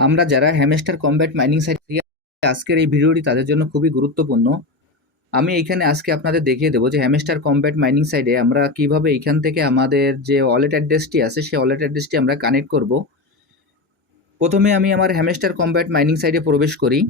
আমরা যারা hamster combat mining site আজকের এই ভিডিওটি তাদের জন্য খুবই গুরুত্বপূর্ণ। আমি এইখানে আজকে আপনাদের দেখিয়ে দেবো যে হ্যামেস্টার কম্ব্যাট মাইনিং সাইডে আমরা কীভাবে এইখান থেকে আমাদের যে ওয়ালেট অ্যাড্রেসটি আছে, সেই ওয়ালেট অ্যাড্রেসটি আমরা কানেক্ট করব। প্রথমে আমি আমার হ্যামেস্টার কম্ব্যাট মাইনিং সাইডে প্রবেশ করি।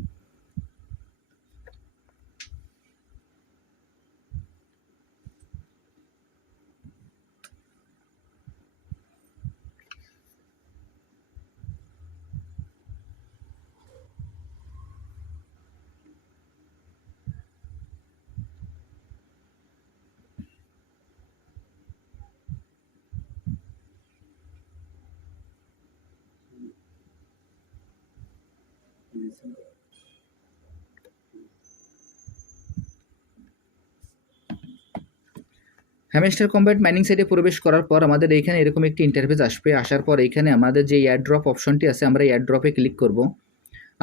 হ্যামস্টার কমব্যাট মাইনিং সাইটে প্রবেশ করার পর আমাদের এখানে এরকম একটি ইন্টারফেস আসবে। আসার পর এখানে আমাদের যে এয়ারড্রপ অপশনটি আছে, আমরা এয়ারড্রপে ক্লিক করব।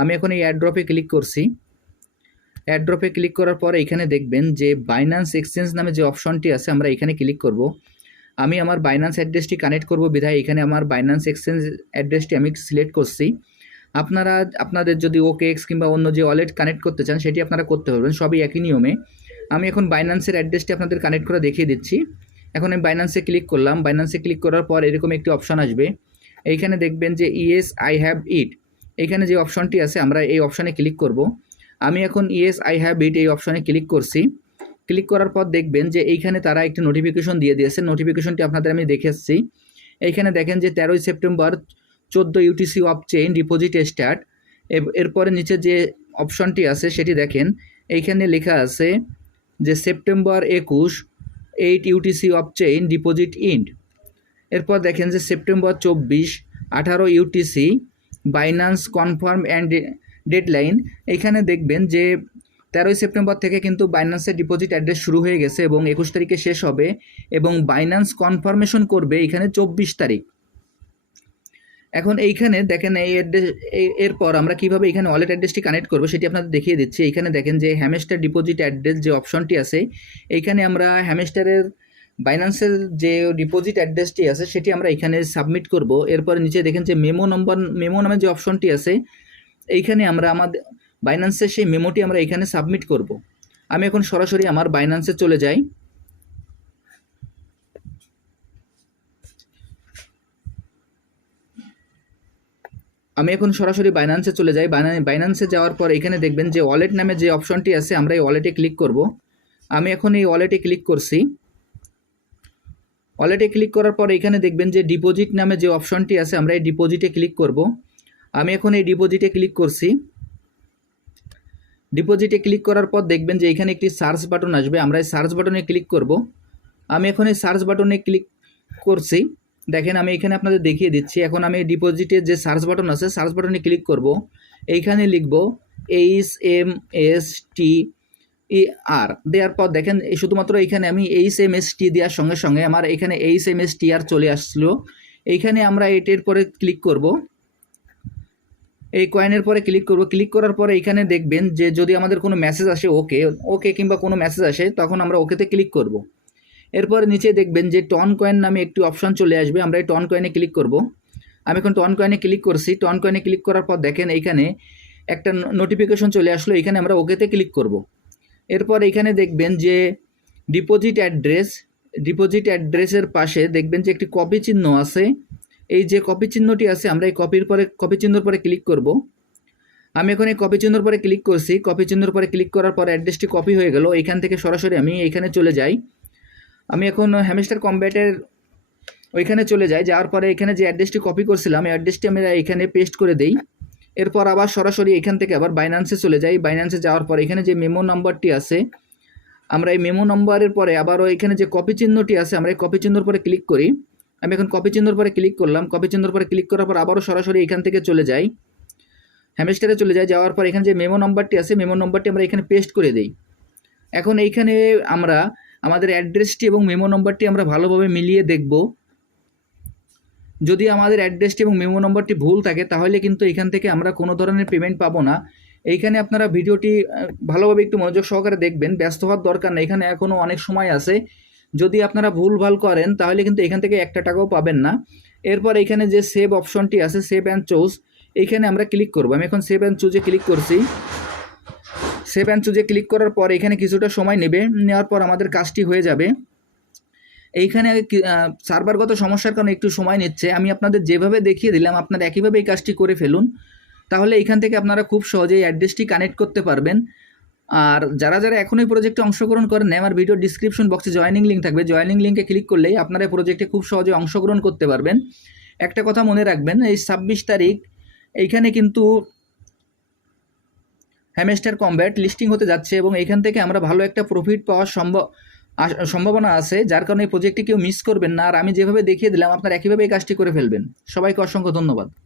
আমি এখন এই এয়ারড্রপে ক্লিক করছি। এয়ারড্রপে ক্লিক করার পর এখানে দেখবেন যে বাইন্যান্স এক্সচেঞ্জ নামে যে অপশনটি আছে, আমরা এখানে ক্লিক করব। আমি আমার বাইন্যান্স অ্যাড্রেসটি কানেক্ট করব বিধায় এখানে আমার বাইন্যান্স এক্সচেঞ্জ অ্যাড্রেসটি আমি সিলেক্ট করছি। আপনারা, আপনাদের যদি ওকে এক্স কিংবা অন্য যে ওয়ালেট কানেক্ট করতে চান, সেটি আপনারা করতে পারবেন, সবই একই নিয়মে। আমি এখন বাইন্যান্সের অ্যাড্রেসটি আপনাদের কানেক্ট করে দেখিয়ে দিচ্ছি। এখন আমি বাইন্যান্সে ক্লিক করলাম। বাইন্যান্সে ক্লিক করার পর এরকম একটি অপশন আসবে। এইখানে দেখবেন যে ইয়েস আই হ্যাভ ইট এখানে যে অপশনটি আছে, আমরা এই অপশনে ক্লিক করব। আমি এখন ইয়েস আই হ্যাভ ইট এই অপশনে ক্লিক করছি। ক্লিক করার পর দেখবেন যে, এইখানে তারা একটি নোটিফিকেশন দিয়ে দিয়েছে। নোটিফিকেশনটি আপনাদের আমি দেখে এসেছি। এইখানে দেখেন যে, তেরোই সেপ্টেম্বর চোদ্দ UTC off chain deposit start এরপরে নিচে যে অপশনটি আছে, সেটি দেখেন। এইখানে লেখা আছে যে সেপ্টেম্বর একুশ eight UTC off chain deposit end এরপর দেখেন যে সেপ্টেম্বর চব্বিশ, আঠারো UTC Binance confirm and deadline এইখানে দেখবেন যে তেরোই সেপ্টেম্বর থেকে কিন্তু বাইন্যান্সের ডিপোজিট অ্যাড্রেস শুরু হয়ে গেছে এবং একুশ তারিখে শেষ হবে এবং বাইন্যান্স কনফার্মেশন করবে এখানে চব্বিশ তারিখ। এখন এইখানে দেখেন এই অ্যাড্রেস এরপর আমরা কীভাবে এখানে ওয়ালেট অ্যাড্রেসটি কানেক্ট করব সেটি আপনাদের দেখিয়ে দিচ্ছি। এখানে দেখেন যে হ্যামেস্টার ডিপোজিট অ্যাড্রেস যে অপশনটি আছে, এইখানে আমরা হ্যামেস্টারের বাইন্যান্সের যে ডিপোজিট অ্যাড্রেসটি আছে সেটি আমরা এখানে সাবমিট করব। এরপরে নিচে দেখেন যে মেমো নম্বর মেমো নামে যে অপশনটি আছে, এইখানে আমরা আমাদের বাইন্যান্সের সেই মেমোটি আমরা এখানে সাবমিট করব। আমি এখন সরাসরি আমার বাইন্যান্সে চলে যাই। আমি এখন সরাসরি বাইন্যান্সে চলে যাই। বাইন্যান্সে যাওয়ার পর এখানে দেখবেন যে ওয়ালেট নামে যে অপশনটি আছে, আমরা এই ওয়ালেটে ক্লিক করব। আমি এখন এই ওয়ালেটে ক্লিক করছি। ওয়ালেটে ক্লিক করার পর এখানে দেখবেন যে ডিপোজিট নামে যে অপশনটি আছে, আমরা এই ডিপোজিটে ক্লিক করব। আমি এখন এই ডিপোজিটে ক্লিক করছি। ডিপোজিটে ক্লিক করার পর দেখবেন যে এখানে একটি সার্চ বাটন আসবে। আমরা এই সার্চ বাটনে ক্লিক করব। আমি এখন এই সার্চ বাটনে ক্লিক করছি। দেখেন, আমি এখানে আপনাদের দেখিয়ে দিচ্ছি। এখন আমি ডিপোজিটের যে সার্চ বাটন আছে সার্চ বাটনে ক্লিক করব। এইখানে লিখব H M S T E R দেওয়ার পর দেখেন শুধুমাত্র এখানে আমি এইচ এম এস টি দেওয়ার সঙ্গে সঙ্গে আমার এখানে H M S T R চলে আসলো। এইখানে আমরা এটির পরে ক্লিক করব। এই কয়েনের পরে ক্লিক করব। ক্লিক করার পরে এখানে দেখবেন যে যদি আমাদের কোনো মেসেজ আসে ওকে ওকে কিংবা কোনো মেসেজ আসে, তখন আমরা ওকেতে ক্লিক করব। এরপর নিচে দেখবেন যে টন কয়েন নামে একটি অপশন চলে আসবে, আমরা এই টন কয়েনে ক্লিক করব। আমি এখন টন কয়েনে ক্লিক করছি টন কয়েনে ক্লিক করার পর দেখেন এইখানে একটা নোটিফিকেশন চলে আসলো এখানে আমরা ওকেতে ক্লিক করব। এরপর এখানে দেখবেন যে ডিপোজিট অ্যাড্রেস ডিপোজিট অ্যাড্রেসের পাশে দেখবেন যে একটি কপি চিহ্ন আছে। এই যে কপি চিহ্নটি আছে, আমরা এই কপির পরে কপি চিহ্নর পরে ক্লিক করব। আমি এখন এই কপি চিহ্নর পরে ক্লিক করছি কপি চিহ্নর পরে ক্লিক করার পর অ্যাড্রেসটি কপি হয়ে গেল এখান থেকে সরাসরি আমি এইখানে চলে যাই। আমি এখন হ্যামস্টার কম্ব্যাটের ওইখানে চলে যাই, যাওয়ার পরে এখানে যে অ্যাড্রেসটি কপি করছিলাম, এই অ্যাড্রেসটি আমি এখানে পেস্ট করে দিই। এরপর আবার সরাসরি এখান থেকে আবার বাইন্যান্সে চলে যাই। বাইন্যান্সে যাওয়ার পর এখানে যে মেমো নাম্বারটি আছে, আমরা এই মেমো নম্বরের পরে আবারও এখানে যে কপি চিহ্নটি আছে, আমরা এই কপি চিহ্নর পরে ক্লিক করি। আমি এখন কপি চিহ্নর পরে ক্লিক করলাম। কপি চিহ্নর পরে ক্লিক করার পর আবারও সরাসরি এখান থেকে চলে যাই। হ্যামস্টারে চলে যাই, যাওয়ার পর এখানে যে মেমো নাম্বারটি আছে মেমো নাম্বারটি আমরা এখানে পেস্ট করে দিই। এখন এইখানে আমরা আমাদের অ্যাড্রেসটি এবং মেমো নম্বরটি আমরা ভালোভাবে মিলিয়ে দেখব। যদি আমাদের অ্যাড্রেসটি এবং মেমো নম্বরটি ভুল থাকে, তাহলে কিন্তু এখান থেকে আমরা কোনো ধরনের পেমেন্ট পাবো না। এইখানে আপনারা ভিডিওটি ভালোভাবে একটু মনোযোগ সহকারে দেখবেন, ব্যস্ত হওয়ার দরকার না এখানে এখনও অনেক সময় আছে। যদি আপনারা ভুল ভালো করেন, তাহলে কিন্তু এখান থেকে একটা টাকাও পাবেন না। এরপর এখানে যে সেভ অপশনটি আছে সেভ অ্যান্ড চোজ এইখানে আমরা ক্লিক করব। আমি এখন সেভ অ্যান্ড চুজে ক্লিক করছি। সেভ অ্যান্ড চুজে ক্লিক করার পর এখানে কিছুটা সময় নেবে। নেওয়ার পর আমাদের কাজটি হয়ে যাবে। এইখানে সার্ভারগত সমস্যার কারণে একটু সময় নিচ্ছে। আমি আপনাদের যেভাবে দেখিয়ে দিলাম, আপনারা একইভাবে এই কাজটি করে ফেলুন। তাহলে এইখান থেকে আপনারা খুব সহজেই অ্যাড্রেসটি কানেক্ট করতে পারবেন। আর যারা যারা এখন এই প্রজেক্টে অংশগ্রহণ করেন আমার ভিডিও ডিসক্রিপশন বক্সে জয়েনিং লিঙ্ক থাকবে। জয়েনিং লিঙ্কে ক্লিক করলেই আপনারা এই প্রজেক্টে খুব সহজে অংশগ্রহণ করতে পারবেন। একটা কথা মনে রাখবেন, এই ছাব্বিশ তারিখ, এইখানে কিন্তু হ্যামেস্টার কমব্যাট লিস্টিং হতে যাচ্ছে এবং এখান থেকে আমরা ভালো একটা প্রফিট পাওয়ার সম্ভব সম্ভাবনা আছে, যার কারণে এই প্রজেক্টটি কেউ মিস করবেন না। আর আমি যেভাবে দেখিয়ে দিলাম, আপনারা একইভাবে এই কাজটি করে ফেলবেন। সবাইকে অসংখ্য ধন্যবাদ।